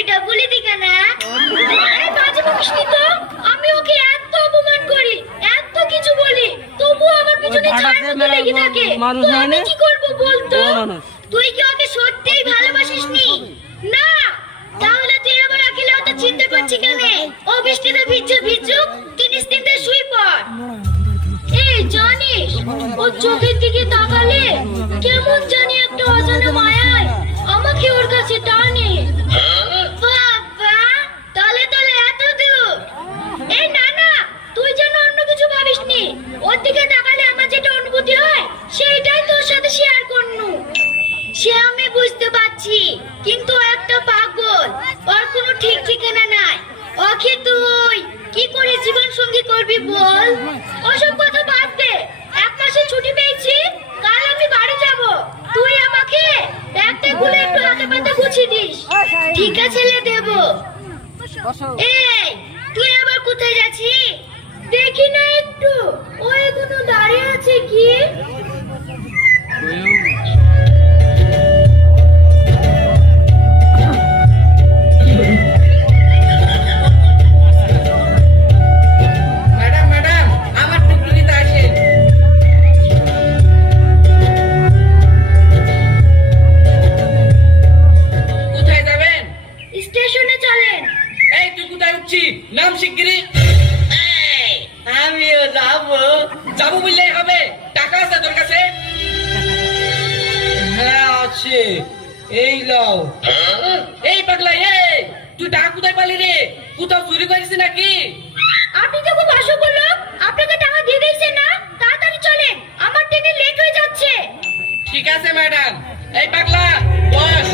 ছবিটা বলে দিকা না? বাজে বকিস তো। আমি ওকে এত অপমান করি এত কিছু বলি তবু আমার পিছনে ছাড় লেগে থাকে? তো আমি কি করব বলতো? তুই কি ওকে সত্যিই ভালোবাসিস নি? না। তাহলে তুই আবার আকিলে অত চিন্তা করছি কেন? ও বৃষ্টিতে ভিজু ভিজু তিনি স্থিতে শুয়ে পড়। এই জানিস ও চোখের দিকে তাকালে কেমন জানি একটা অজানা মায়ায় আমাকে ওর কাছে টানে এই তুই আবার কোথায় যাচ্ছিস? দেখি না একটু। ও এখনও দাঁড়িয়ে আছে কি? আমিও যাব। যাব বললেই হবে। টাকা আছে তোর কাছে? হ্যাঁ আছে। এই লও। এই পাগলা এই তুই টাকা কোথায় পালি রে? কোথাও চুরি করিস নাকি? আপনি তো খুব অসভ্য লোক। আপনাকে টাকা দিয়ে দিয়েছে না? তাড়াতাড়ি চলেন। আমার ট্রেনে লেট হয়ে যাচ্ছে। ঠিক আছে ম্যাডাম। এই পাগলা বস।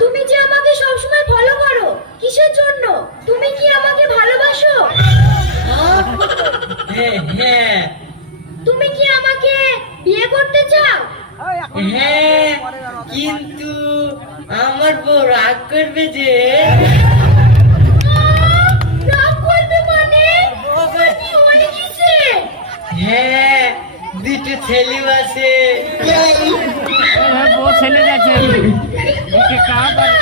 তুমি যে আমাকে সবসময় ফলো করো কিসের জন্য? তুমি কি আমাকে ভালোবাসো? হ্যাঁ হ্যাঁ। তুমি কি আমাকে বিয়ে করতে চাও? হ্যাঁ কিন্তু আমার বউ রাগ করবে যে। মানে? হ্যাঁ দুটো ছেলেও আছে। বউ ছেলে যাচ্ছে ওকে কাপ আর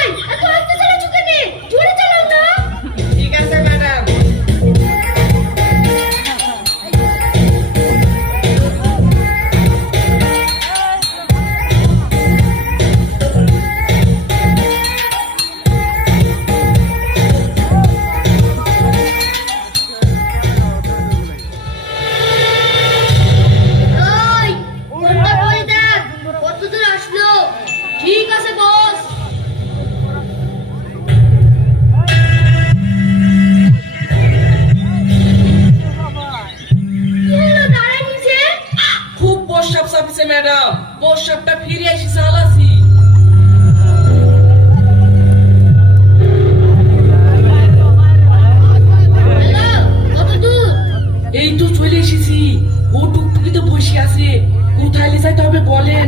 চাপিছে পোশাকটা ফিরে আসি দূর এই তো চলে এসেছি। ও টুকটুকিতে বসে আছে। কোথায় যাইতে হবে বলেন।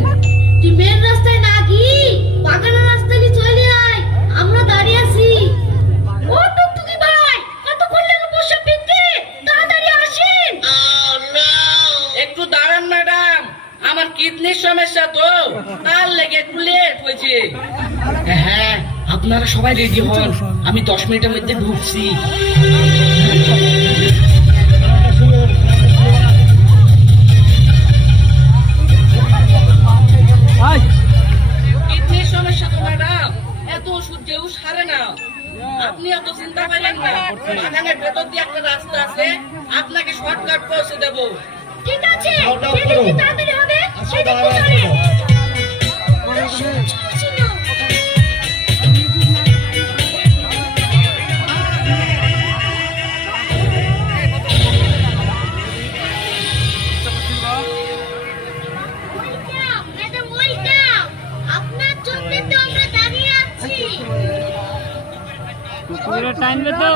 কি মেন রাস্তায় না কি বাগানের রাস্তায় সমস্যা তো। তার লেগে একটু লেট হয়েছে হ্যাঁ আপনারা সবাই রেডি হন। আমি দশ মিনিটের মধ্যে ঢুকছি। সমস্যা তো ম্যাডাম। এত ওষুধ যেও সারে না। আপনি এত চিন্তা করেন না। বাগানের ভেতর দিয়ে একটা রাস্তা আছে। আপনাকে শর্টকাট পৌঁছে দেবো। টাইমে তো